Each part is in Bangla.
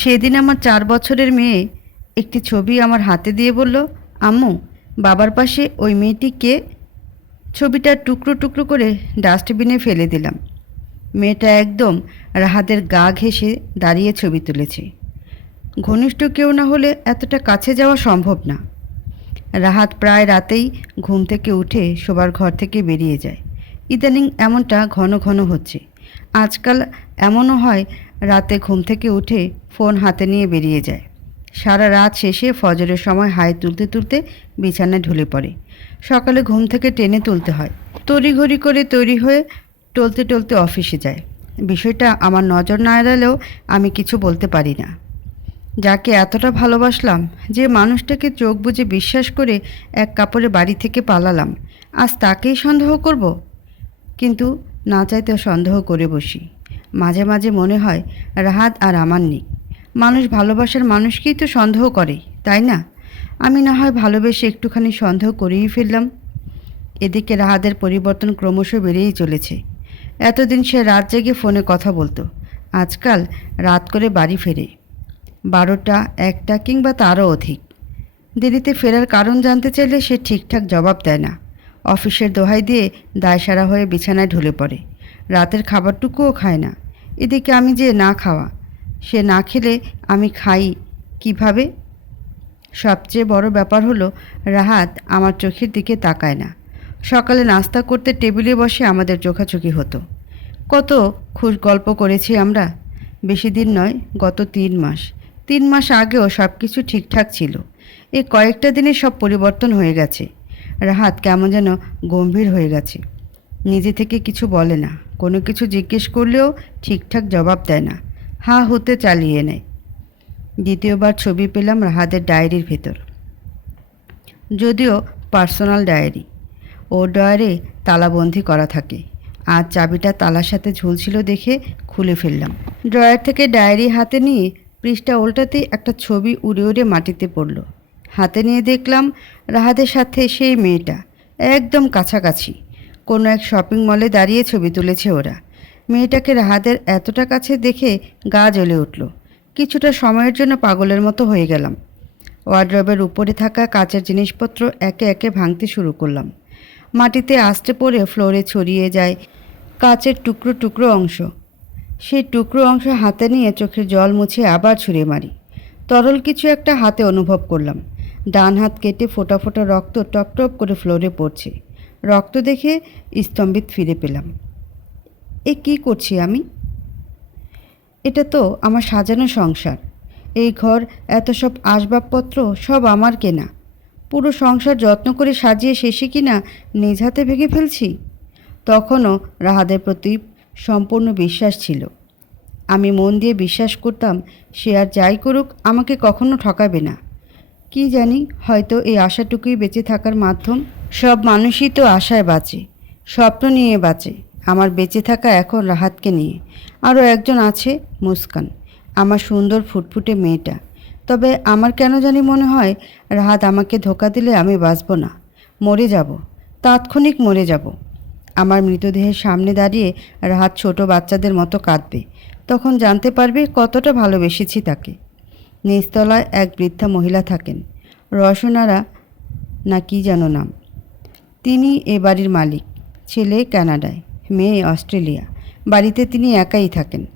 সেদিন আমার চার বছরের মেয়ে একটি ছবি আমার হাতে দিয়ে বলল, আম্মু, বাবার পাশে ওই মেয়েটিকে ছবিটা টুকরো টুকরো করে ডাস্টবিনে ফেলে দিলাম। মেয়েটা একদম রাহাদের গা ঘেঁষে দাঁড়িয়ে ছবি তুলেছে। ঘনিষ্ঠ কেউ না হলে এতটা কাছে যাওয়া সম্ভব না। রাহাত প্রায় রাতেই ঘুম থেকে উঠে শোবার ঘর থেকে বেরিয়ে যায়। ইদানিং এমনটা ঘন ঘন হচ্ছে। আজকাল এমনও হয় রাতে ঘুম থেকে উঠে ফোন হাতে নিয়ে বেরিয়ে যায়। সারা রাত শেষে ফজরের সময় হাই তুলতে তুলতে বিছানায় ঢুলে পড়ে। সকালে ঘুম থেকে টেনে তুলতে হয়। তড়িঘড়ি করে তৈরি হয়ে টলতে টলতে অফিসে যায়। বিষয়টা আমার নজর না এড়ালেও আমি কিছু বলতে পারি না। যাকে এতটা ভালোবাসলাম যে মানুষটাকে চোখ বুজে বিশ্বাস করে এক কাপড়ে বাড়ি থেকে পালালাম, আজ তাকেই সন্দেহ করব? কিন্তু না চাইতেও সন্দেহ করে বসি। মাঝে মাঝে মনে হয় রাহাত আর আমার নেই। মানুষ ভালোবাসার মানুষকেই তো সন্দেহ করে, তাই না? আমি না হয় ভালোবেসে একটুখানি সন্দেহ করেই ফেললাম। এদিকে রাহাদের পরিবর্তন ক্রমশ বেড়েই চলেছে। এতদিন সে রাত জেগে ফোনে কথা বলতো। আজকাল রাত করে বাড়ি ফেরে। বারোটা, একটা কিংবা তারও অধিক। দেরিতে ফেরার কারণ জানতে চাইলে সে ঠিকঠাক জবাব দেয় না। অফিসের দোহাই দিয়ে দায়সারা হয়ে বিছানায় ঢুলে পড়ে। রাতের খাবারটুকুও খায় না। এদিকে আমি যে না খাওয়া, সে না খেলে আমি খাই কীভাবে? সবচেয়ে বড় ব্যাপার হলো, রাহাত আমার চোখের দিকে তাকায় না। সকালে নাস্তা করতে টেবিলে বসে আমাদের চোখাচোখি হতো। কত খুশ গল্প করেছি আমরা। বেশি দিন নয়, গত তিন মাস। তিন মাস আগেও সব কিছু ঠিকঠাক ছিল। এই কয়েকটা দিনে সব পরিবর্তন হয়ে গেছে। রাহাত কেমন যেন গম্ভীর হয়ে গেছে। নিজে থেকে কিছু বলে না। কোনো কিছু জিজ্ঞেস করলেও ঠিকঠাক জবাব দেয় না। হা হতে চালিয়ে নেয়। দ্বিতীয়বার ছবি পেলাম রাহাদের ডায়েরির ভেতর। যদিও পার্সোনাল ডায়েরি। ও ডয়ারে তালাবন্দি করা থাকে। আর চাবিটা তালার সাথে ঝুলছিল দেখে খুলে ফেললাম। ড্রয়ার থেকে ডায়েরি হাতে নিয়ে পৃষ্ঠা উল্টাতেই একটা ছবি উড়ে উড়ে মাটিতে পড়ল। হাতে নিয়ে দেখলাম রাহাদের সাথে সেই মেয়েটা, একদম কাছাকাছি। কোনো এক শপিং মলে দাঁড়িয়ে ছবি তুলেছে ওরা। মেয়েটাকে রাহাদের এতটা কাছে দেখে গা জ্বলে উঠল। কিছুটা সময়ের জন্য পাগলের মতো হয়ে গেলাম। ওয়ার্ড্রবের উপরে থাকা কাচের জিনিসপত্র একে একে ভাঙতে শুরু করলাম। মাটিতে আস্তে পড়ে ফ্লোরে ছড়িয়ে যায় কাচের টুকরো টুকরো অংশ। সেই টুকরো অংশ হাতে নিয়ে চোখের জল মুছে আবার ছুঁড়ে মারি। তরল কিছু একটা হাতে অনুভব করলাম। ডান হাত কেটে ফোটা ফোটা রক্ত টপ টপ করে ফ্লোরে পড়ছে। রক্ত দেখে স্তম্ভিত ফিরে পেলাম। এ কি করছি আমি? এটা তো আমার সাজানো সংসার। এই ঘর, এত সব আসবাবপত্র, সব আমার কেনা। পুরো সংসার যত্ন করে সাজিয়ে শেষে কিনা নিজ হাতে ভেঙে ফেলছি? তখনও রাহাদের প্রতি সম্পূর্ণ বিশ্বাস ছিল। আমি মন দিয়ে বিশ্বাস করতাম, সে আর যাই করুক, আমাকে কখনো ঠকাবে না। কি জানি, হয়তো এই আশাটুকুই বেঁচে থাকার মাধ্যম। সব মানুষই তো আশায় বাঁচে, স্বপ্ন নিয়ে বাঁচে। আমার বেঁচে থাকা এখন রাহাতকে নিয়ে। আরও একজন আছে মুস্কান, আমার সুন্দর ফুটফুটে মেয়েটা। তবে আমার কেন জানি মনে হয়, রাহাত আমাকে ধোকা দিলে আমি বাঁচব না। মরে যাব, তাৎক্ষণিক মরে যাব। আমার মৃতদেহের সামনে দাঁড়িয়ে রাহাত ছোট বাচ্চাদের মতো কাঁদবে। তখন জানতে পারবে কতটা ভালোবেসেছি তাকে। নিচতলায় এক বৃদ্ধা মহিলা থাকেন। রসনারা না কি যেন নাম। তিনি এ বাড়ির মালিক, ছেলে কানাডায়, মেয়ে অস্ট্রেলিয়া। বাড়িতে তিনি একাই থাকেন।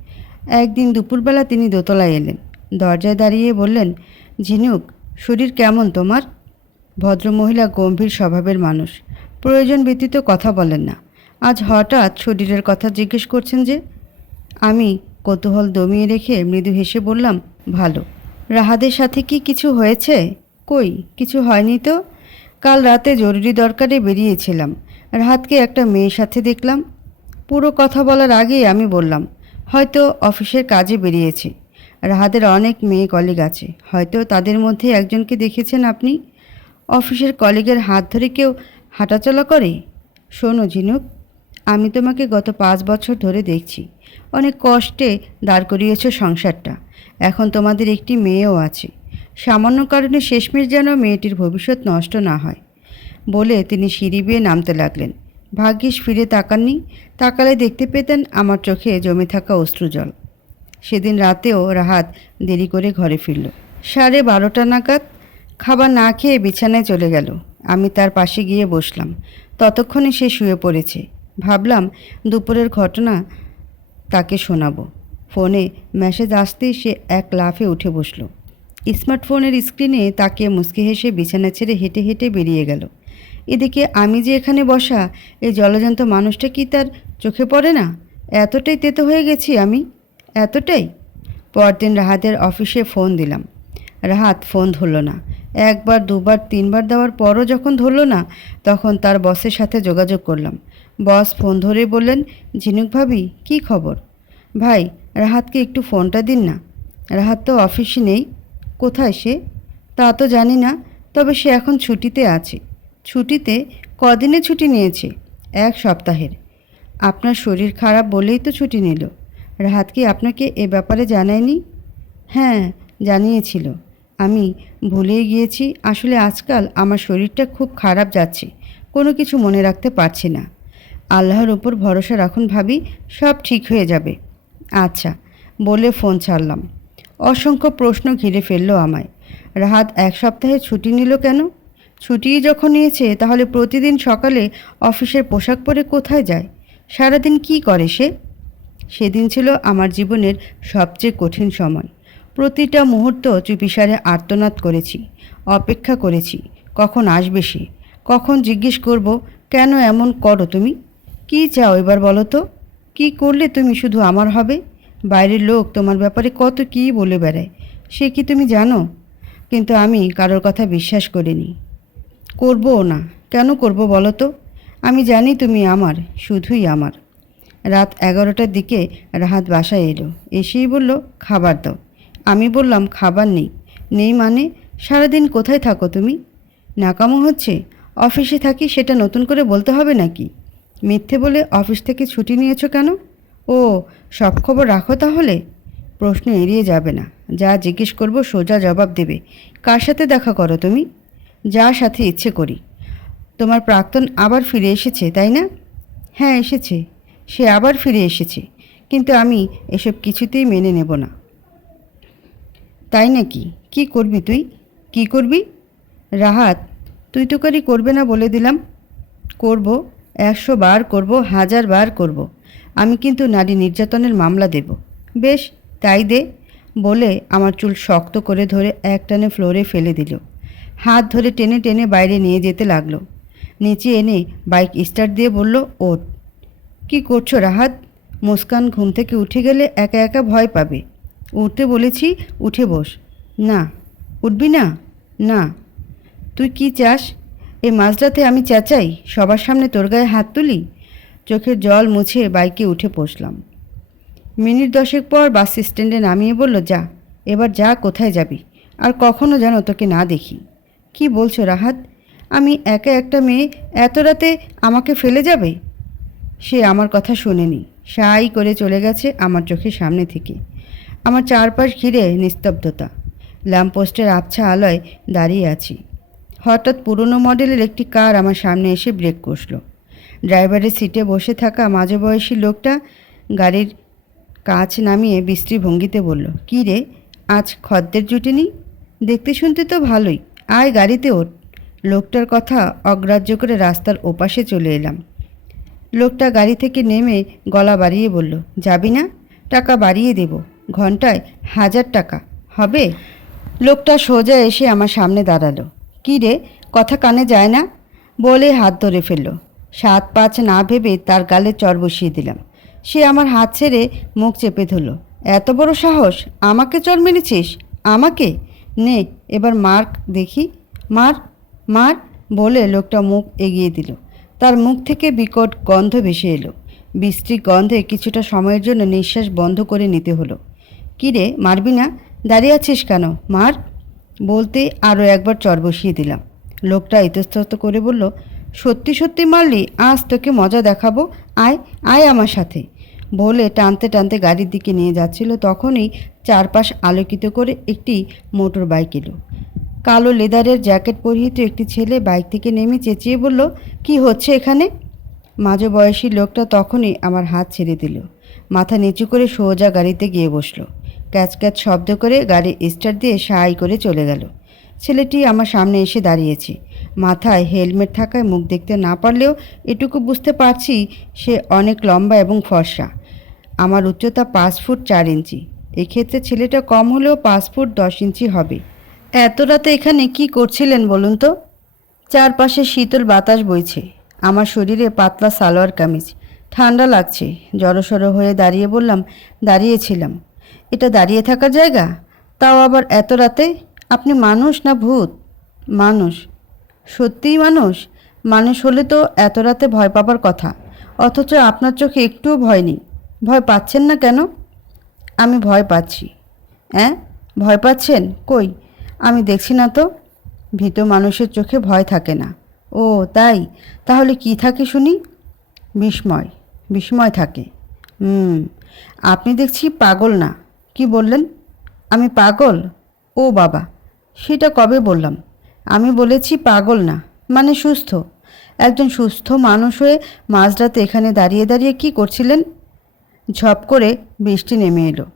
একদিন দুপুরবেলা তিনি দোতলায় এলেন। দরজায় দাঁড়িয়ে বললেন, ঝিনুক, শরীর কেমন তোমার? ভদ্রমহিলা গম্ভীর স্বভাবের মানুষ। প্রয়োজন ব্যতীত কথা বলেন না। আজ হঠাৎ শরীরের কথা জিজ্ঞেস করছেন যে, আমি কৌতূহল দমিয়ে রেখে মৃদু হেসে বললাম, ভালো। রাহাদের সাথে কি কিছু হয়েছে? কই, কিছু হয়নি তো? কাল রাতে জরুরি দরকারে বেরিয়েছিলাম। রাহাতকে একটা মেয়ের সাথে দেখলাম। পুরো কথা বলার আগেই আমি বললাম, হয়তো অফিসের কাজে বেরিয়েছে। রাহাদের অনেক মেয়ে কলিগ আছে। হয়তো তাদের মধ্যে একজনকে দেখেছেন আপনি? অফিসের কলিগের হাত ধরে কেউ হাঁটাচলা করে? শোনো ঝিনুক, আমি তোমাকে গত পাঁচ বছর ধরে দেখছি। অনেক কষ্টে দাঁড় করিয়েছ সংসারটা। এখন তোমাদের একটি মেয়েও আছে। সামান্য কারণে শেষমেশ যেন মেয়েটির ভবিষ্যৎ নষ্ট না হয়। বলে তিনি সিঁড়ি বেয়ে নামতে লাগলেন। ভাগ্যিস ফিরে তাকাননি। তাকালে দেখতে পেতেন আমার চোখে জমে থাকা অশ্রুজল। সেদিন রাতেও রাহাত দেরি করে ঘরে ফিরল। সাড়ে বারোটা নাগাদ খাবার না খেয়ে বিছানায় চলে গেল। আমি তার পাশে গিয়ে বসলাম। ততক্ষণে সে শুয়ে পড়েছে। ভাবলাম দুপুরের ঘটনা তাকে শোনাবো। ফোনে মেসেজ আসতেই সে এক লাফে উঠে বসল। স্মার্টফোনের স্ক্রিনে তাকে মুচকি হেসে বিছানা ছেড়ে হেঁটে হেঁটে বেরিয়ে গেল। এদিকে আমি যে এখানে বসা, এই জলজন্ত মানুষটা কি তার চোখে পড়ে না? এতটাই তেতো হয়ে গেছি আমি। এতটাই? পরদিন রাহাতের অফিসে ফোন দিলাম। রাহাত ফোন ধরল না। একবার, দুবার, তিনবার দেওয়ার পরও যখন ধরল না, তখন তার বসের সাথে যোগাযোগ করলাম। বস ফোন ধরে বললেন, ঝিনুক ভাবি, কী খবর? ভাই রাহাতকে একটু ফোনটা দিন না। রাহাত তো অফিসে নেই। কোথায় সে? তা তো জানি না, তবে সে এখন ছুটিতে আছে। ছুটিতে কদিনে ছুটি নিয়েছে? এক সপ্তাহের। আপনার শরীর খারাপ বলেই তো ছুটি নিল। রাহাত কি আপনাকে এ ব্যাপারে জানায়নি? হ্যাঁ জানিয়েছিল। আমি ভুলেই গিয়েছি। আসলে আজকাল আমার শরীরটা খুব খারাপ যাচ্ছে। কোনো কিছু মনে রাখতে পারছি না। আল্লাহর উপর ভরসা রাখুন ভাবি, সব ঠিক হয়ে যাবে। আচ্ছা বলে ফোন ছাড়লাম। অসংখ্য প্রশ্ন ঘিরে ফেলল আমায়। রাহাত এক সপ্তাহে ছুটি নিল কেন? ছুটিই যখন নিয়েছে, তাহলে প্রতিদিন সকালে অফিসের পোশাক পরে কোথায় যায়? সারাদিন কি করে সে? সেদিন ছিল আমার জীবনের সবচেয়ে কঠিন সময়। প্রতিটা মুহূর্ত চুপিসারে আর্তনাদ করেছি, অপেক্ষা করেছি, কখন আসবে সে? কখন জিজ্ঞেস করব, কেন এমন করো তুমি? কি চাও এবার বলো তো? কী করলে তুমি শুধু আমার হবে? বাইরের লোক তোমার ব্যাপারে কত কী বলে বেড়ায়, সে কি তুমি জানো? কিন্তু আমি কারোর কথা বিশ্বাস করিনি। করবও না, কেন করব বলো তো? আমি জানি তুমি আমার, শুধুই আমার। রাত এগারোটার দিকে রাহাত বাসায় এলো। এসেই বলল, খাবার দাও। আমি বললাম, খাবার নেই। নেই মানে? সারাদিন কোথায় থাকো তুমি? নাকামো হচ্ছে। অফিসে থাকি সেটা নতুন করে বলতে হবে নাকি? মিথ্যে বলে অফিস থেকে ছুটি নিয়েছো কেন? ও, সব খবর রাখো তাহলে। প্রশ্ন এড়িয়ে যাবে না। যা জিজ্ঞেস করব সোজা জবাব দেবে। কার সাথে দেখা করো তুমি? যার সাথে ইচ্ছে করি। তোমার প্রাক্তন আবার ফিরে এসেছে, তাই না? হ্যাঁ এসেছে। সে আবার ফিরে এসেছে। কিন্তু আমি এসব কিছুতেই মেনে নেব না। তাই নাকি? কি করবি তুই? কি করবি? রাহাত, তুই তো করি করবে না বলে দিলাম। করব। একশো বার করব, হাজার বার করব। আমি কিন্তু নারী নির্যাতনের মামলা দেব। বেশ, তাই দে, বলে আমার চুল শক্ত করে ধরে একটানে ফ্লোরে ফেলে দিল। হাত ধরে টেনে টেনে বাইরে নিয়ে যেতে লাগল। নিচে এনে বাইক স্টার্ট দিয়ে বলল, ওঠ। কি করছ রাহাত? মুস্কান ঘুম থেকে উঠে গেলে একা একা ভয় পাবে। উঠতে বলেছি, উঠে বস। না। উঠবি না? না। তুই কি চাস? এই মাঝরাতে আমি চেঁচাই, সবার সামনে তোর গায়ে হাত তুলি? চোখের জল মুছে বাইকে উঠে বসলাম। মিনিট দশেক পর বাস স্ট্যান্ডে নামিয়ে বলল, যা, এবার যা, কোথায় যাবি? আর কখনো যেন তোকে না দেখি। কি বলছো রাহাত? আমি একা একটা মেয়ে এত রাতে আমাকে ফেলে যাবে? সে আমার কথা শোনেনি। সাই করে চলে গেছে আমার চোখের সামনে থেকে। আমার চারপাশ ঘিরে নিস্তব্ধতা। ল্যাম্পপোস্টের আবছা আলোয় দাঁড়িয়ে আছি। হঠাৎ পুরনো মডেলের একটি কার আমার সামনে এসে ব্রেক কষল। ড্রাইভারের সিটে বসে থাকা মাঝবয়সী লোকটা গাড়ির কাঁচ নামিয়ে বিশ্রী ভঙ্গিতে বলল, কী রে, আজ খদ্দের জুটেনি দেখতে শুনতে তো ভালোই। আয় গাড়িতে ওঠ। লোকটার কথা অগ্রাহ্য করে রাস্তার ওপাশে চলে এলাম। লোকটা গাড়ি থেকে নেমে গলা বাড়িয়ে বলল, যাবি না? টাকা বাড়িয়ে দেব। ঘন্টায় হাজার টাকা। হবে? লোকটা সোজা এসে আমার সামনে দাঁড়াল। কী রে কথা কানে যায় না? বলে হাত ধরে ফেলল। সাত পাঁচ না ভেবে তার গালে চর বসিয়ে দিলাম। সে আমার হাত ছেড়ে মুখ চেপে ধরল। এত বড় সাহস? আমাকে চর মেরেছিস? আমাকে? নে, এবার মার্ক দেখি। মার মার বলে লোকটা মুখ এগিয়ে দিল। তার মুখ থেকে বিকট গন্ধ ভেসে এলো। বিশ্রী গন্ধে কিছুটা সময়ের জন্য নিঃশ্বাস বন্ধ করে নিতে হলো। কী রে মারবি না? দাঁড়িয়ে আছিস কেন? মার বলতে আরও একবার চর বসিয়ে দিলাম। লোকটা ইতস্তত করে বলল, সত্যি সত্যি মারলি, আজ তোকে মজা দেখাবো। আয় আয় আমার সাথে। বলে টানতে টানতে গাড়ির দিকে নিয়ে যাচ্ছিল। তখনই চারপাশ আলোকিত করে একটি মোটর বাইক এলো। কালো লেদারের জ্যাকেট পরিহিত একটি ছেলে বাইক থেকে নেমে চেঁচিয়ে বলল, কি হচ্ছে এখানে? মাঝ বয়সী লোকটা তখনই আমার হাত ছেড়ে দিল। মাথা নিচু করে সোজা গাড়িতে গিয়ে বসল। ক্যাচ ক্যাচ শব্দ করে গাড়ি স্টার্ট দিয়ে সাহাই করে চলে গেল। ছেলেটি আমার সামনে এসে দাঁড়িয়েছে। মাথায় হেলমেট থাকায় মুখ দেখতে না পারলেও এটুকু বুঝতে পারছি সে অনেক লম্বা এবং ফর্সা। আমার উচ্চতা পাঁচ ফুট চার ইঞ্চি। এক্ষেত্রে ছেলেটা কম হলেও পাঁচ ফুট দশ ইঞ্চি হবে। এত রাতে এখানে কি করছিলেন বলুন তো? চারপাশে শীতল বাতাস বইছে। আমার শরীরে পাতলা সালোয়ার কামিজ। ঠান্ডা লাগছে। জড়সড় হয়ে দাঁড়িয়ে বললাম, দাঁড়িয়েছিলাম। এটা দাঁড়িয়ে থাকার জায়গা? তাও আবার এত রাতে? আপনি মানুষ না ভূত? মানুষ। সত্যিই মানুষ? মানুষ হলে তো এত রাতে ভয় পাবার কথা। অথচ আপনার চোখে একটুও ভয় নেই। ভয় পাচ্ছেন না কেন? আমি ভয় পাচ্ছি। হ্যাঁ ভয় পাচ্ছেন? কই? আমি দেখছি না তো। ভীত মানুষের চোখে ভয় থাকে না। ও, তাই? তাহলে কি থাকে শুনি? বিস্ময়। বিস্ময় থাকে। হুম। আপনি দেখছি পাগল না। কি বললেন? আমি পাগল? ও বাবা, সেটা কবে বললাম? আমি বলেছি পাগল না মানে সুস্থ। একজন সুস্থ মানুষ হয়ে মাঝরাতে এখানে দাঁড়িয়ে দাঁড়িয়ে কি করছিলেন? ঝপ করে বৃষ্টি নেমে এলো।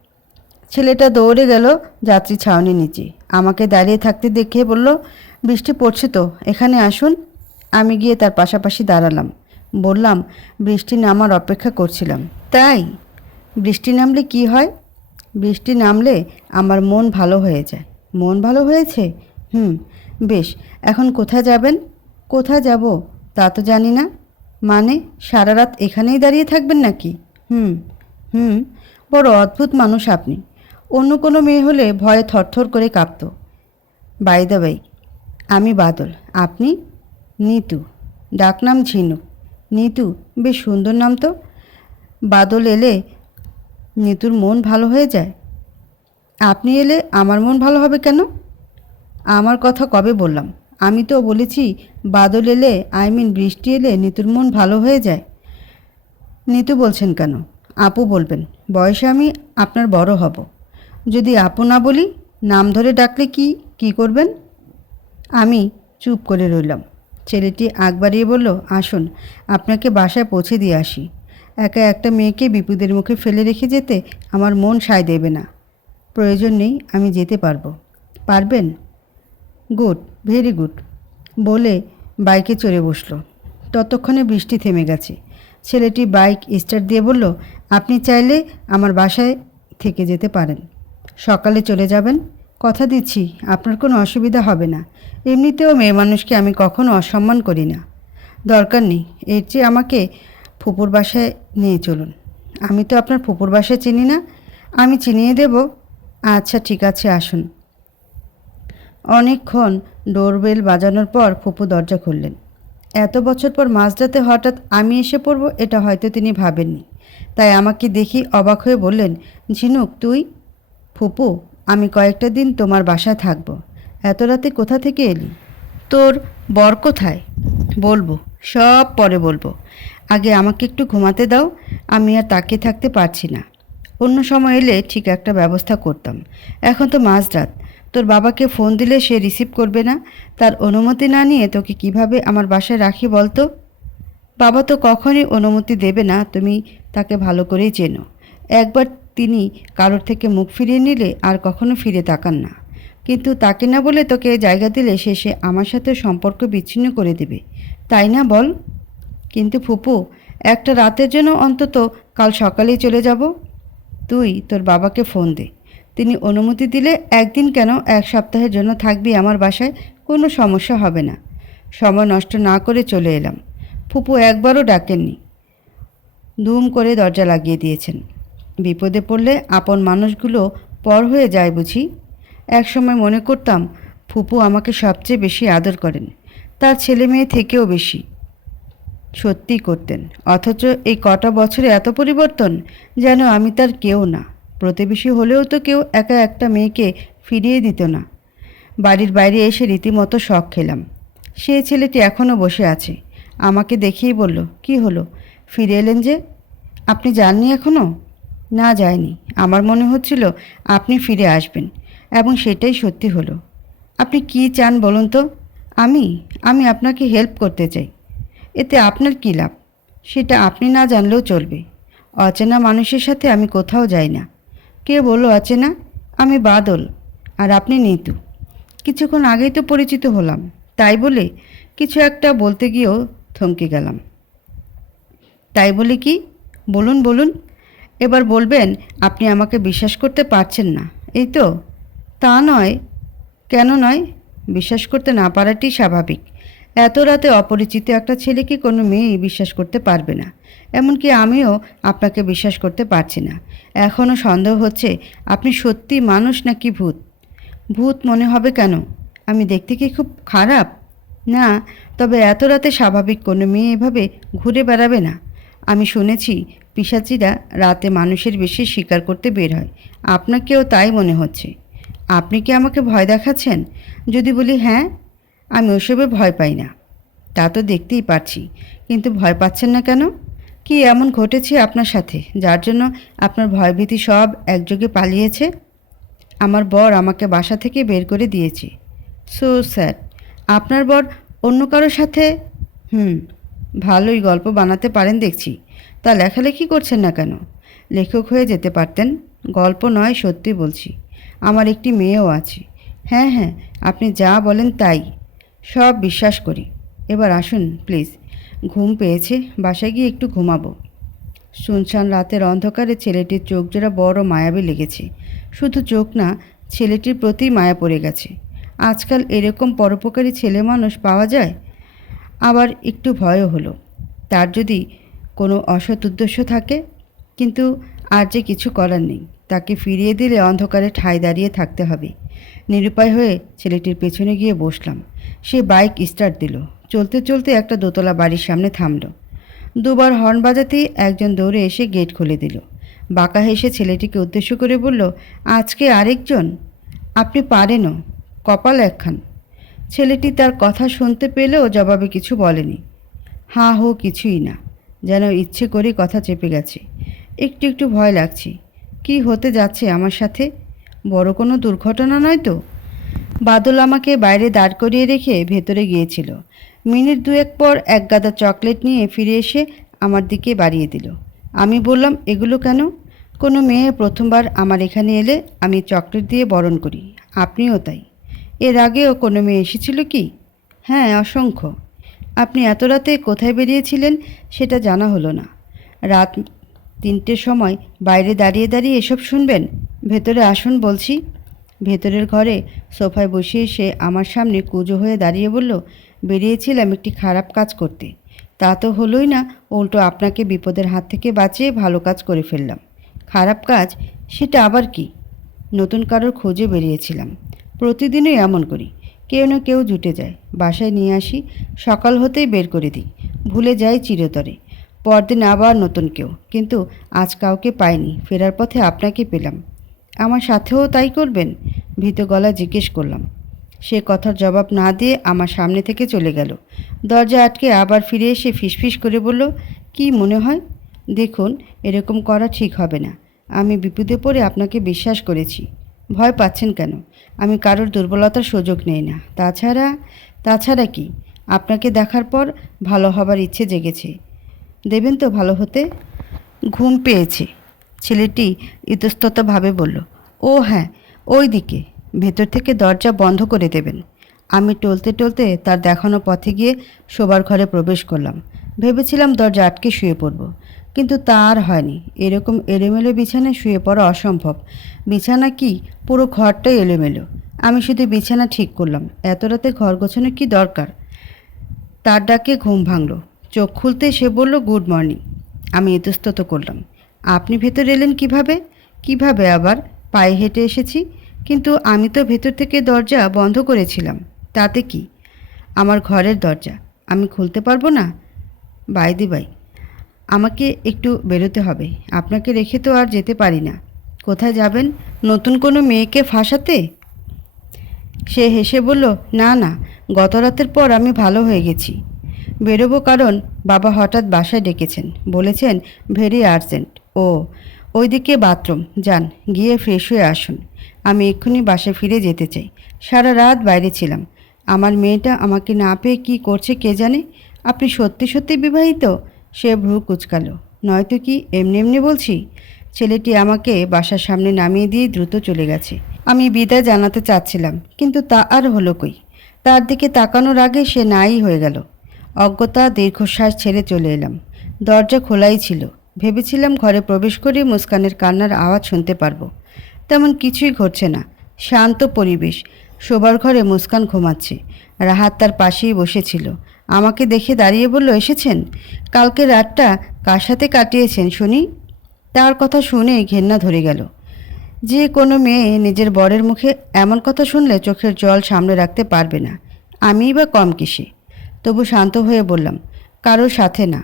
ছেলেটা দৌড়ে গেল যাত্রী ছাউনি নিচে। আমাকে দাঁড়িয়ে থাকতে দেখে বলল, বৃষ্টি পড়ছে তো, এখানে আসুন। আমি গিয়ে তার পাশাপাশি দাঁড়ালাম। বললাম, বৃষ্টি নামার অপেক্ষা করছিলাম। তাই? বৃষ্টি নামলে কি হয়? বৃষ্টি নামলে আমার মন ভালো হয়ে যায়। মন ভালো হয়েছে? হুম, বেশ। এখন কোথায় যাবেন? কোথায় যাব? তা তো জানি না। মানে সারা রাত এখানেই দাঁড়িয়ে থাকবেন নাকি? হুম হুম, বড় অদ্ভুত মানুষ আপনি। অন্য কোনো মেয়ে হলে ভয়ে থরথর করে কাঁপত। বাই দ্য বাই আমি বাদল। আপনি? নিতু। ডাকনাম ঝিনুক নিতু, বেশ সুন্দর নাম তো। বাদল এলে নিতুর মন ভালো হয়ে যায়? আপনি এলে আমার মন ভালো হবে কেন? আমার কথা কবে বললাম? আমি তো বলেছি, বাদল এলে, আই মিন বৃষ্টি এলে নিতুর মন ভালো হয়ে যায়। নিতু বলছেন কেন? আপু বলবেন, বয়সে আমি আপনার বড় হব। যদি আপু না বলি, নাম ধরে ডাকলে কি কি করবেন? আমি চুপ করে রইলাম। ছেলেটি আগ বাড়িয়ে বলল, আসুন, আপনাকে বাসায় পৌঁছে দিয়ে আসি। একা একটা মেয়েকে বিপদের মুখে ফেলে রেখে যেতে আমার মন সায় দেবে না। প্রয়োজন নেই, আমি যেতে পারব। পারবেন? Good, very good. বলে বাইকে চড়ে বসল। ততক্ষণে বৃষ্টি থেমে গেছে। ছেলেটি বাইক স্টার্ট দিয়ে বলল, আপনি চাইলে আমার বাসায় থেকে যেতে পারেন। সকালে চলে যাবেন? কথা দিচ্ছি, আপনার কোনো অসুবিধা হবে না। এমনিতেও মেয়ে মানুষকে আমি কখনো অসম্মান করি না। দরকার নেই, এর চেয়ে আমাকে ফুপুর বাসায় নিয়ে চলুন। আমি তো আপনার ফুপুর বাসায় চিনি না। আমি চিনিয়ে দেব। আচ্ছা ঠিক আছে, আসুন। অনেকক্ষণ ডোরবেল বাজানোর পর ফুপু দরজা খুললেন। এত বছর পর মাঝরাতে হঠাৎ আমি এসে পড়ব, এটা হয়তো তিনি ভাবেননি। তাই আমাকে দেখি অবাক হয়ে বললেন, ঝিনুক, তুই? ফুপু, আমি কয়েকটা দিন তোমার বাসায় থাকব। এত রাতে কোথা থেকে এলি? তোর বর কোথায়? বলব, সব পরে বলব। আগে আমাকে একটু ঘুমাতে দাও, আমি আর তাকিয়ে থাকতে পারছি না। অন্য সময় এলে ঠিক একটা ব্যবস্থা করতাম। এখন তো মাঝরাত তোর বাবাকে ফোন দিলে সে রিসিভ করবে না। তার অনুমতি না নিয়ে তোকে কীভাবে আমার বাসায় রাখি বলতো? বাবা তো কখনই অনুমতি দেবে না, তুমি তাকে ভালো করেই চেনো। একবার তিনি কারোর থেকে মুখ ফিরিয়ে নিলে আর কখনো ফিরে তাকান না। কিন্তু তাকে না বলে তোকে জায়গা দিলে শেষে আমার সাথে সম্পর্ক বিচ্ছিন্ন করে দেবে। তাই না বল? কিন্তু ফুপু, একটা রাতের জন্য অন্তত কাল সকালেই চলে যাব। তুই তোর বাবাকে ফোন দে। তিনি অনুমতি দিলে একদিন কেন এক সপ্তাহের জন্য থাকবি আমার বাসায় কোনো সমস্যা হবে না। সময় নষ্ট না করে চলে এলাম। ফুপু একবারও ডাকেননি। দুম করে দরজা লাগিয়ে দিয়েছেন। বিপদে পড়লে আপন মানুষগুলো পর হয়ে যায় বুঝি। একসময় মনে করতাম, ফুপু আমাকে সবচেয়ে বেশি আদর করেন। তার ছেলে মেয়ে থেকেও বেশি। সত্যি করতেন। অথচ এই কটা বছরে এত পরিবর্তন, যেন আমি তার কেউ না। প্রতিবেশী হলেও তো কেউ একা একটা মেয়েকে ফিরিয়ে দিত না। বাড়ির বাইরে এসে রীতিমতো শখ খেলাম। সে ছেলেটি এখনও বসে আছে। আমাকে দেখেই বলল, কি হলো? ফিরে এলেন যে? আপনি যাননি এখনও না যায়নি আমার মনে হচ্ছিল আপনি ফিরে আসবেন, এবং সেটাই সত্যি হলো। আপনি কি চান বলুন তো? আমি? আমি আপনাকে হেল্প করতে চাই। এতে আপনার কী লাভ? সেটা আপনি না জানলেও চলবে। অচেনা মানুষের সাথে আমি কোথাও যাই না। কে বলল, অচেনা, আমি বাদল আর আপনি নিতু। কিছুক্ষণ আগেই তো পরিচিত হলাম। তাই বলে কিছু একটা বলতে গিয়েও থমকে গেলাম। তাই বলে কি? বলুন বলুন। এবার বলবেন, আপনি আমাকে বিশ্বাস করতে পারছেন না। এই তো? তা নয়। কেন নয়? বিশ্বাস করতে না পারাটি স্বাভাবিক। এত রাতে অপরিচিত একটা ছেলেকে কোনো মেয়েই বিশ্বাস করতে পারবে না? এমনকি আমিও আপনাকে বিশ্বাস করতে পারছি না। এখনও সন্দেহ হচ্ছে, আপনি সত্যি মানুষ নাকি ভূত? ভূত মনে হবে কেন? আমি দেখতে কি খুব খারাপ? না, তবে এত রাতে স্বাভাবিক কোনো মেয়ে এভাবে ঘুরে বেড়াবে না। আমি শুনেছি, পিসাচিরা রাতে মানুষের বেশি শিকার করতে বের হয়। আপনাকেও তাই মনে হচ্ছে। আপনি কি আমাকে ভয় দেখাচ্ছেন? যদি বলি হ্যাঁ আমি ওসবে ভয় পাই না। তা তো দেখতেই পারছি। কিন্তু ভয় পাচ্ছেন না কেন? কি এমন ঘটেছে আপনার সাথে, যার জন্য আপনার ভয়ভীতি সব একযোগে পালিয়েছে? আমার বর আমাকে বাসা থেকে বের করে দিয়েছে। সো স্যার, আপনার বর অন্য কারোর সাথে? হুম, ভালোই গল্প বানাতে পারেন দেখছি। তা লেখালেখি করছেন না কেন? লেখক হয়ে যেতে পারতেন? গল্প নয়, সত্যি বলছি। আমার একটি মেয়েও আছে। হ্যাঁ হ্যাঁ আপনি যা বলেন তাই। সব বিশ্বাস করি। এবার আসুন, প্লিজ। ঘুম পেয়েছে, বাসায় গিয়ে একটু ঘুমাবো। শুনশান রাতের অন্ধকারে ছেলেটির চোখ জোড়া বড় মায়াবী লেগেছে। শুধু চোখ না, ছেলেটির প্রতি মায়া পড়ে গেছে। আজকাল এরকম পরোপকারী ছেলে মানুষ পাওয়া যায়? আবার একটু ভয়ও হলো। তার যদি কোনো অসৎ উদ্দেশ্য থাকে, কিন্তু আর যে কিছু করার নেই, তাকে ফিরিয়ে দিলে অন্ধকারে ঠায় দাঁড়িয়ে থাকতে হবে। নিরুপায় হয়ে ছেলেটির পেছনে গিয়ে বসলাম। সে বাইক স্টার্ট দিল। চলতে চলতে একটা দোতলা বাড়ির সামনে থামল। দুবার হর্ন বাজাতেই একজন দৌড়ে এসে গেট খুলে দিল। বাঁকা হেসে ছেলেটিকে উদ্দেশ্য করে বলল, আজকে আরেকজন? আপনি পারেনও কপাল একখান। ছেলেটি তার কথা শুনতে পেলেও জবাবে কিছু বলেনি। হাঁ হো, কিছুই না। যেন ইচ্ছে করে কথা চেপে গেছে। একটু একটু ভয় লাগছে। কি হতে যাচ্ছে আমার সাথে? বড় কোনো দুর্ঘটনা নয় তো? বাদল আমাকে বাইরে দাঁড় করিয়ে রেখে ভেতরে গিয়েছিল। মিনিট দুয়েক পর এক গাদা চকলেট নিয়ে ফিরে এসে আমার দিকে বাড়িয়ে দিল। আমি বললাম, এগুলো কেন? কোনো মেয়ে প্রথমবার আমার এখানে এলে আমি চকলেট দিয়ে বরণ করি। আপনিও তাই। এর আগেও কোনো মেয়ে এসেছিল কি? হ্যাঁ অসংখ্য। আপনি এত রাতে কোথায় বেরিয়েছিলেন সেটা জানা হলো না। রাত তিনটের সময় বাইরে দাঁড়িয়ে দাঁড়িয়ে এসব শুনবেন? ভেতরে আসুন বলছি। ভেতরের ঘরে সোফায় বসিয়ে সে আমার সামনে কুজো হয়ে দাঁড়িয়ে বলল, বেরিয়েছিলাম একটি খারাপ কাজ করতে। তা তো হলোই না, উল্টো আপনাকে বিপদের হাত থেকে বাঁচিয়ে ভালো কাজ করে ফেললাম। খারাপ কাজ, সেটা আবার কি? নতুন কারোর খোঁজে বেরিয়েছিলাম। প্রতিদিনই এমন করি। কেউ না কেউ জুটে যায়। বাসায় নিয়ে আসি, সকাল হতেই বের করে দিই। ভুলে যাই চিরতরে। পরদিন আবার নতুন কেউ। কিন্তু আজ কাউকে পাইনি। ফেরার পথে আপনাকে পেলাম। আমার সাথেও তাই করবেন? ভীত গলা জিজ্ঞেস করলাম। সে কথার জবাব না দিয়ে আমার সামনে থেকে চলে গেল। দরজা আটকে আবার ফিরে এসে ফিসফিস করে বলল, কি মনে হয়? দেখুন, এরকম করা ঠিক হবে না। আমি বিপদে পড়ে আপনাকে বিশ্বাস করেছি। ভয় পাচ্ছেন কেন? আমি কারোর দুর্বলতার সুযোগ নেই না। তাছাড়া তাছাড়া কি? আপনাকে দেখার পর ভালো হবার ইচ্ছে জেগেছে। দেবেন তো ভালো হতে? ঘুম পেয়েছে। ছেলেটি ইতস্ততভাবে বলল, ও হ্যাঁ ওই দিকে। ভেতর থেকে দরজা বন্ধ করে দেবেন। আমি টলতে টলতে তার দেখানো পথে গিয়ে শোবার ঘরে প্রবেশ করলাম। ভেবেছিলাম দরজা আটকে শুয়ে পড়ব, কিন্তু তা আর হয়নি। এরকম এলোমেলো বিছানায় শুয়ে পড়া অসম্ভব। বিছানা কি? পুরো ঘরটাই এলোমেলো। আমি শুধু বিছানা ঠিক করলাম। এত রাতে ঘর গোছানো কি দরকার? তার ডাকে ঘুম ভাঙল। চোখ খুলতে সে বলল, গুড মর্নিং। আমি ইতস্তত করলাম। আপনি ভেতরে এলেন কীভাবে? কীভাবে আবার পায়ে হেঁটে এসেছি? কিন্তু আমি তো ভেতর থেকে দরজা বন্ধ করেছিলাম। তাতে কি? আমার ঘরের দরজা। আমি খুলতে পারব না? By the by. আমাকে একটু বেরোতে হবে। আপনাকে রেখে তো আর যেতে পারি না। কোথায় যাবেন? নতুন কোনো মেয়েকে ফাঁসাতে? সে হেসে বলল, না না। গত রাতের পর আমি ভালো হয়ে গেছি। বেরোবো কারণ বাবা হঠাৎ বাসায় ডেকেছেন। বলেছেন, ভেরি আর্জেন্ট। ও, ওইদিকে বাথরুম। যান, গিয়ে ফ্রেশ হয়ে আসুন। আমি এক্ষুনি বাসায় ফিরে যেতে চাই। সারা রাত বাইরে ছিলাম। আমার মেয়েটা আমাকে না পেয়ে কী করছে কে জানে? আপনি সত্যি সত্যি বিবাহিত? সে ভ্রু কুচকালো। নয়তো কি এমনি এমনি বলছি? ছেলেটি আমাকে বাসার সামনে নামিয়ে দিয়ে দ্রুত চলে গেছে। আমি বিদায় জানাতে চাচ্ছিলাম, কিন্তু তা আর হলো কই? তার দিকে তাকানোর আগে সে নাই হয়ে গেল। অজ্ঞতা, দীর্ঘশ্বাস ছেড়ে চলে এলাম। দরজা খোলাই ছিল। ভেবেছিলাম ঘরে প্রবেশ করে মুস্কানের কান্নার আওয়াজ শুনতে পারব। তেমন কিছুই ঘটছে না। শান্ত পরিবেশ। শোবার ঘরে মুস্কান ঘুমাচ্ছে। রাহাত তার পাশেই বসেছিল। আমাকে দেখে দাঁড়িয়ে বলল, এসেছেন? কালকে রাতটা কার সাথে কাটিয়েছেন শুনি? তার কথা শুনে ঘেন্না ধরে গেল। যে কোনো মেয়ে নিজের বরের মুখে এমন কথা শুনলে চোখের জল সামনে রাখতে পারবে না। আমিই বা কম কিসে? তবু শান্ত হয়ে বললাম, কারোর সাথে না।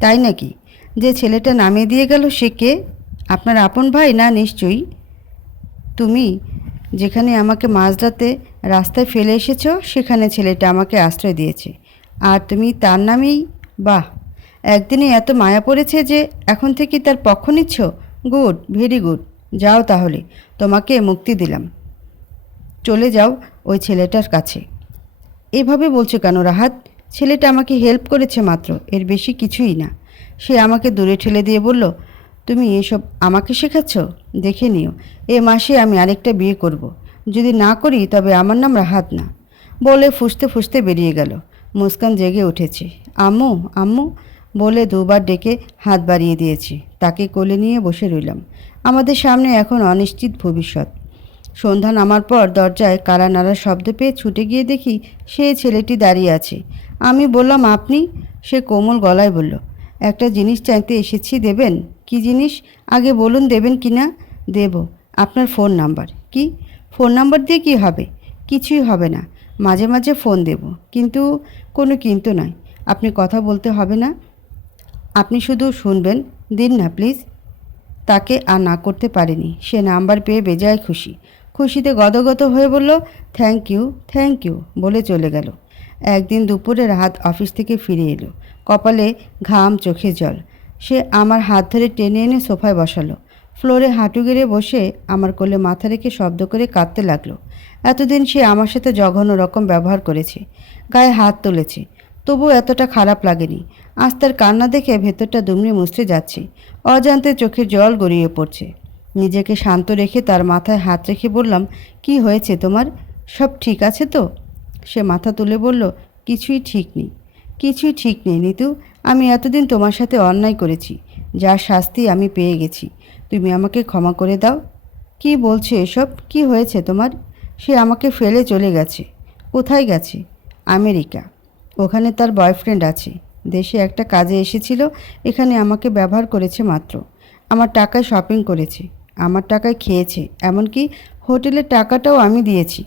তাই নাকি? যে ছেলেটা নামিয়ে দিয়ে গেল সে কে? আপনার আপন ভাই না নিশ্চয়ই? তুমি যেখানে আমাকে মাঝরাতে রাস্তায় ফেলে এসেছ, সেখানে ছেলেটা আমাকে আশ্রয় দিয়েছে। আর তুমি তার নামেই, বাহ! একদিনে এত মায়া পড়েছে যে এখন থেকে তার পক্ষ নিচ্ছ? Good, very good. যাও তাহলে, তোমাকে মুক্তি দিলাম। চলে যাও ওই ছেলেটার কাছে। এভাবে বলছো কেন রাহাত? ছেলেটা আমাকে হেল্প করেছে মাত্র, এর বেশি কিছুই না। সে আমাকে দূরে ঠেলে দিয়ে বলল, তুমি এসব আমাকে শেখাচ্ছ? দেখে নিও। এ মাসে আমি আরেকটা বিয়ে করব। যদি না করি, তবে আমার নাম রাহাত না। বলে ফুসতে ফুসতে বেরিয়ে গেল। মুস্কান জেগে উঠেছে। আম্মু আম্মু, বলে দুবার ডেকে হাত বাড়িয়ে দিয়েছি। তাকে কোলে নিয়ে বসে রইলাম। আমাদের সামনে এখন অনিশ্চিত ভবিষ্যৎ। সন্ধ্যা নামার পর দরজায় কারা নাড়ার শব্দ পেয়ে ছুটে গিয়ে দেখি সেই ছেলেটি দাঁড়িয়ে আছে। আমি বললাম, আপনি? সে কোমল গলায় বলল, একটা জিনিস চাইতে এসেছি দেবেন? কি জিনিস? আগে বলুন, দেবেন কি না? দেব, আপনার ফোন নাম্বার। কি? ফোন নাম্বার দিয়ে কি হবে? কিছুই হবে না, মাঝে মাঝে ফোন দেব, কিন্তু কোনো কিন্তু নয়। আপনি কথা বলতে হবে না। আপনি শুধু শুনবেন, দিন না, প্লিজ। তাকে আর না করতে পারেনি। সে নাম্বার পেয়ে বেজায় খুশি। খুশিতে গদগত হয়ে বলল, থ্যাংক ইউ থ্যাংক ইউ, বলে চলে গেল। একদিন দুপুরে রাহাত অফিস থেকে ফিরে এলো। কপালে ঘাম, চোখে জল। সে আমার হাত ধরে টেনে এনে সোফায় বসালো। ফ্লোরে হাঁটু গেড়ে বসে আমার কোলে মাথা রেখে শব্দ করে কাঁদতে লাগল। এতদিন সে আমার সাথে জঘন্য রকম ব্যবহার করেছে। গায়ে হাত তুলেছে। তবু এতটা খারাপ লাগেনি। আজ তার কান্না দেখে ভেতরটা দুমড়ে মুচড়ে যাচ্ছে। অজান্তে চোখের জল গড়িয়ে পড়ছে। নিজেকে শান্ত রেখে তার মাথায় হাত রেখে বললাম, কি হয়েছে তোমার? সব ঠিক আছে তো? সে মাথা তুলে বলল, কিছুই ঠিক নেই, কিছুই ঠিক নেই নিতু। আমি এতদিন তোমার সাথে অন্যায় করেছি, যার শাস্তি আমি পেয়ে গেছি। তুমি আমাকে ক্ষমা করে দাও। কি বলছো এসব? কি হয়েছে তোমার? সে আমাকে ফেলে চলে গেছে। কোথায় গেছে? আমেরিকা। ওখানে তার বয়ফ্রেন্ড আছে। দেশে একটা কাজে এসেছিল, এখানে আমাকে ব্যবহার করেছে মাত্র। আমার টাকায় শপিং করেছে, আমার টাকায় খেয়েছে, এমনকি হোটেলের টাকাটাও আমি দিয়েছি।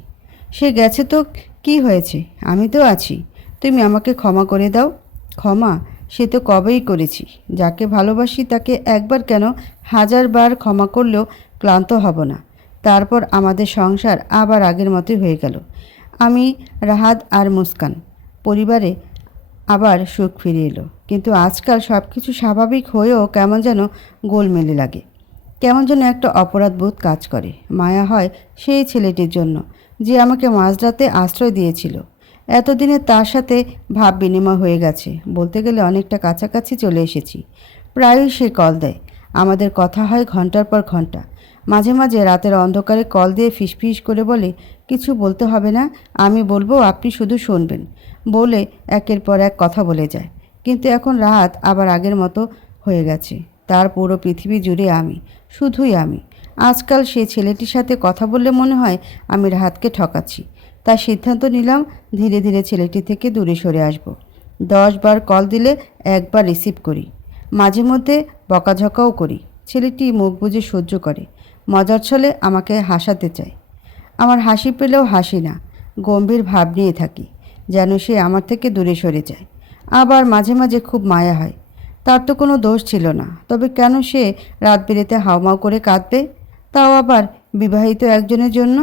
সে গেছে তো কি হয়েছে? আমি তো আছি। তুমি আমাকে ক্ষমা করে দাও। ক্ষমা? সে তো কবেই করেছি। যাকে ভালোবাসি তাকে একবার কেন হাজারবার ক্ষমা করলেও ক্লান্ত হব না। তারপর আমাদের সংসার আবার আগের মতোই হয়ে গেল। আমি রাহাত আর মুস্কান। পরিবারে আবার সুখ ফিরে এলো। কিন্তু আজকাল সব কিছু স্বাভাবিক হয়েও কেমন যেন গোলমেলে লাগে। কেমন যেন একটা অপরাধ বোধ কাজ করে। মায়া হয় সেই ছেলেটির জন্য। যে আমাকে মাঝরাতে আশ্রয় দিয়েছিল। এতদিনে তার সাথে ভাব বিনিময় হয়ে গেছে। বলতে গেলে অনেকটা কাছাকাছি চলে এসেছি। প্রায়ই সে কল দেয়। আমাদের কথা হয় ঘণ্টার পর ঘণ্টা মাঝে মাঝে রাতের অন্ধকারে কল দিয়ে ফিসফিস করে বলে, কিছু বলতে হবে না, আমি বলব, আপনি শুধু শুনবেন। বলে একের পর এক কথা বলে যায়। কিন্তু এখন রাত আবার আগের মতো হয়ে গেছে। তার পুরো পৃথিবী জুড়ে আমি, শুধুই আমি। আজকাল সে ছেলেটির সাথে কথা বললে মনে হয় আমি রাহাতকে ঠকাচ্ছি। তার সিদ্ধান্ত নিলাম, ধীরে ধীরে ছেলেটি থেকে দূরে সরে আসব। দশ বার কল দিলে একবার রিসিভ করি। মাঝে মধ্যে বকাঝকাও করি। ছেলেটি মুখ বুজে সহ্য করে। মজার ছলে আমাকে হাসাতে চায়। আমার হাসি পেলেও হাসি না। গম্ভীর ভাব নিয়ে থাকি, যেন সে আমার থেকে দূরে সরে যায়। আবার মাঝে মাঝে খুব মায়া হয়। তার তো কোনো দোষ ছিল না। তবে কেন সে রাত বেরেতে হাওমাও করে কাঁদবে? তাও আবার বিবাহিত একজনের জন্য